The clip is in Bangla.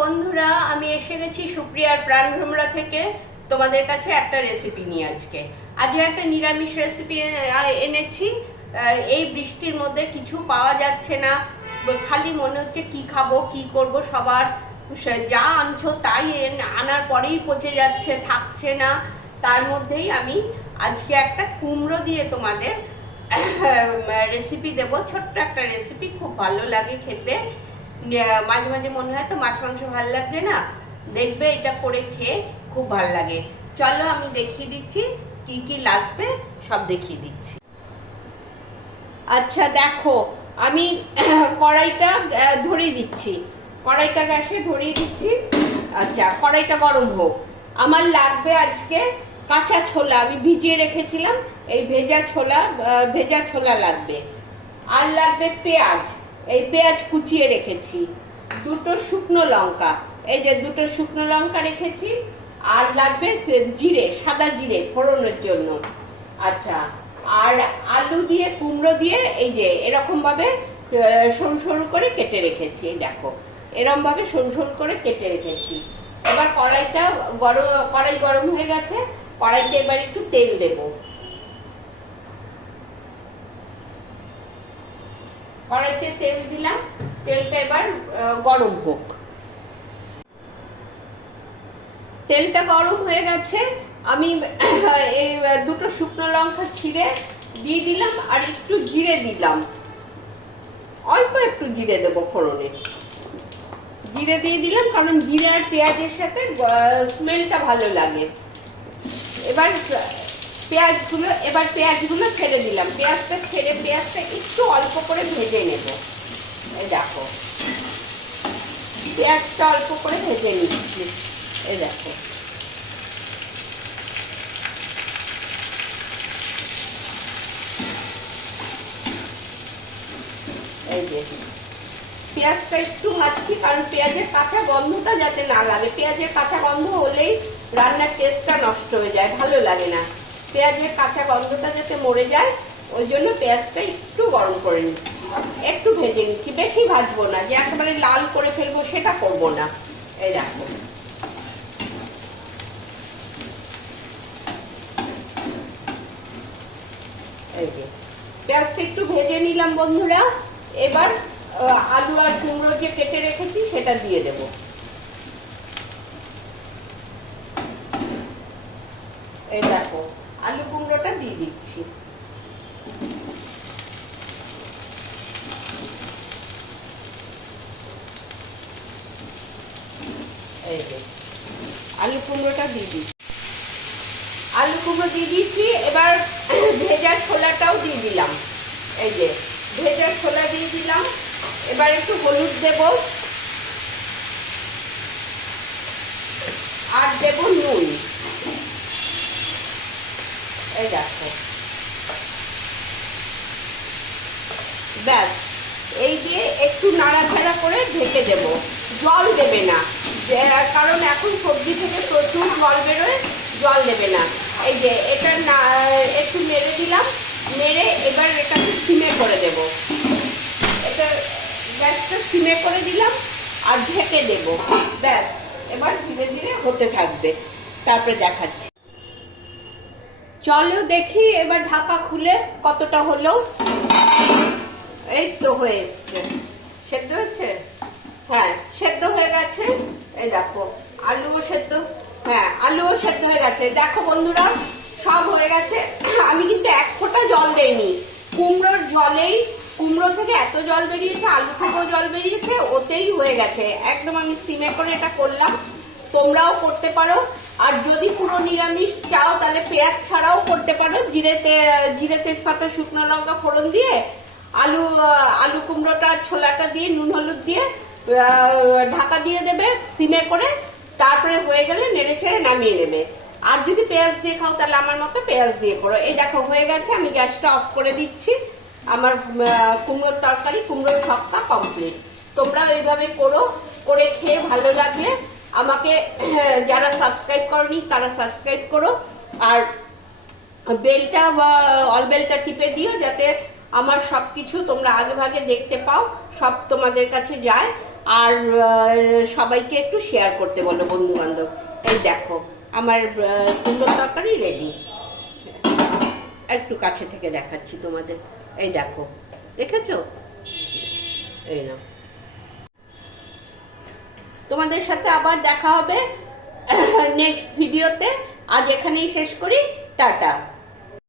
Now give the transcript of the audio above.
বন্ধুরা, আমি এসে গেছি সুপ্রিয়ার প্রাণভ্রমরা থেকে তোমাদের কাছে একটা রেসিপি নিয়ে। আজকে একটা নিরামিষ রেসিপি এনেছি। এই বৃষ্টির মধ্যে কিছু পাওয়া যাচ্ছে না, খালি মনে হচ্ছে কি খাবো কি করব। সবার যা আনছো তাই আনার পরেই পচে যাচ্ছে, থাকছে না। তার মধ্যেই আমি আজকে একটা কুমড়ো দিয়ে তোমাদের রেসিপি দেব। ছোট্ট একটা রেসিপি, খুব ভালো লাগে খেতে। মাঝে মাঝে মনে হয় তো মাছ মাংস ভালো লাগছে না, দেখবে এটা করে খেয়ে খুব ভালো লাগে। চলো আমি দেখিয়ে দিচ্ছি কি কি লাগবে, সব দেখিয়ে দিচ্ছি। আচ্ছা দেখো, আমি কড়াইটা ধরিয়ে দিচ্ছি, কড়াইটা গ্যাসে ধরিয়ে দিচ্ছি। আচ্ছা, কড়াইটা গরম হোক। আমার লাগবে আজকে কাঁচা ছোলা, আমি ভিজিয়ে রেখেছিলাম, এই ভেজা ছোলা লাগবে। আর লাগবে পেঁয়াজ, এই পেঁয়াজ কুচিয়ে রেখেছি। দুটো শুকনো লঙ্কা, এই যে দুটো শুকনো লঙ্কা রেখেছি। আর লাগবে জিরে, সাদা জিরে ফোড়নের জন্য। আচ্ছা, আর আলু দিয়ে কুমড়ো দিয়ে এই যে এরকম ভাবে সরু সরু করে কেটে রেখেছি। এই দেখো, এরকম ভাবে সরু সরু করে কেটে রেখেছি। এবার কড়াই গরম হয়ে গেছে, কড়াইতে এবার একটু তেল দেবো। কড়াইতে তেল দিলাম, তেলটা এবার গরম হোক। তেলটা গরম হয়ে গেছে, আমি এই দুটো শুকনো লঙ্কা ছিঁড়ে দিয়ে দিলাম, আর একটু জিরে দিলাম, অল্প একটু জিরে দেবো ফোড়নে। জিরে দিয়ে দিলাম কারণ জিরে আর পেঁয়াজের সাথে স্মেলটা ভালো লাগে। এবার পেঁয়াজগুলো ছেড়ে দিলাম। পেঁয়াজটা একটু অল্প করে ভেজে নেব। এই দেখো, পেঁয়াজটা অল্প করে ভেজে নিচ্ছি। এই দেখো, এই যে পেঁয়াজটা একটু ভাজছি, কারণ পেঁয়াজের কাঁচা গন্ধটা যাতে না লাগে। পেঁয়াজের কাঁচা গন্ধ হলেই রান্নার টেস্টটা নষ্ট হয়ে যায়, ভালো লাগে না। পেঁয়াজের কাঁচা গন্ধটা যাতে মরে যায়, ওই জন্য পেঁয়াজটা একটু গরম করে নিচ্ছি, একটু ভেজে নিচ্ছি। বেশি ভাজবো না, যে একেবারে লাল করে ফেলবো সেটা করবো না। এই দেখো, এই যে পেঁয়াজটা একটু ভেজে নিলাম বন্ধুরা। এবার আলু আর কুমড়ো যে কেটে রেখেছি সেটা দিয়ে দেব। এই দেখো, আলু কুমড়োটা দিয়ে দিচ্ছি। এই যে আলু কুমড়োটা দিয়ে দিচ্ছি, আলু কুমড়ো দিয়ে দিচ্ছি। এবার ভেজা ছোলাটাও দিয়ে দিলাম। এই যে ভেজা ছোলা দিয়ে দিলাম। এবার একটু হলুদ দেব, আর দেব নুন। এই দেখো, ব্যাস, এই দিয়ে একটু নাড়াচাড়া করে ঢেকে দেব। জল দেবে না, কারণ এখন সবজি থেকে প্রচুর জল বেরোয়, জল দেবে না। এই যে এটা একটু নেড়ে দিলাম, নেড়ে এবার এটাকে সিমে করে দেব। এটা গ্যাসটা সিমে করে দিলাম আর ঢেকে দেব। ব্যাস, এবার ধীরে ধীরে হতে থাকবে, তারপরে দেখাচ্ছি। চলো দেখি এবার ঢাকা খুলে কতটা হলো। এই তো হয়ে এসছে। সেদ্ধ হয়েছে? হ্যাঁ, সেদ্ধ হয়ে গেছে। এই দেখো, আলুও সেদ্ধ, হ্যাঁ আলুও সেদ্ধ হয়ে গেছে। দেখো বন্ধুরা, সব হয়ে গেছে। আমি কিন্তু এক ফোঁটা জল দেইনি। কুমড়ো থেকে এত জল বেরিয়েছে, আলু থেকেও জল বেরিয়েছে, ওতেই হয়ে গেছে একদম। আমি সিমে করে এটা করলাম, তোমরাও করতে পারো। আর যদি পুরো নিরামিষ চাও তাহলে পেঁয়াজ ছাড়াও করতে পারো। জিরে তেজপাতা শুকনো লঙ্কা ফোড়ন দিয়ে আলু কুমড়োটা ছোলাটা দিয়ে নুন হলুদ দিয়ে ঢাকা দিয়ে দেবে সিমে করে। তারপরে হয়ে গেলে নেড়ে ছেড়ে নামিয়ে নেবে। আর যদি পেঁয়াজ দিয়ে খাও তাহলে আমার মতো পেঁয়াজ দিয়ে করো। এই দেখো হয়ে গেছে, আমি গ্যাসটা অফ করে দিচ্ছি। আমার কুমড়োর তরকারি, কুমড়োর ভর্তা কমপ্লিট। তোমরাও এইভাবে করো, করে খেয়ে ভালো লাগলে আমাকে যারা সাবস্ক্রাইব করনি তারা সাবস্ক্রাইব করো। আর বেলটা বা অল বেলটা টিপে দিও, যাতে আমার সবকিছু তোমরা আগে ভাগে দেখতে পাও, সব তোমাদের কাছে যায়। আর সবাইকে একটু শেয়ার করতে বলো, বন্ধু বান্ধব। এই দেখো আমার কুমড়োর তরকারি রেডি। একটু কাছে থেকে দেখাচ্ছি তোমাদের, এই দেখো, দেখেছো? এই না, তোমাদের সাথে আবার দেখা হবে নেক্সট ভিডিওতে। আজ এখানেই শেষ করি, টাটা।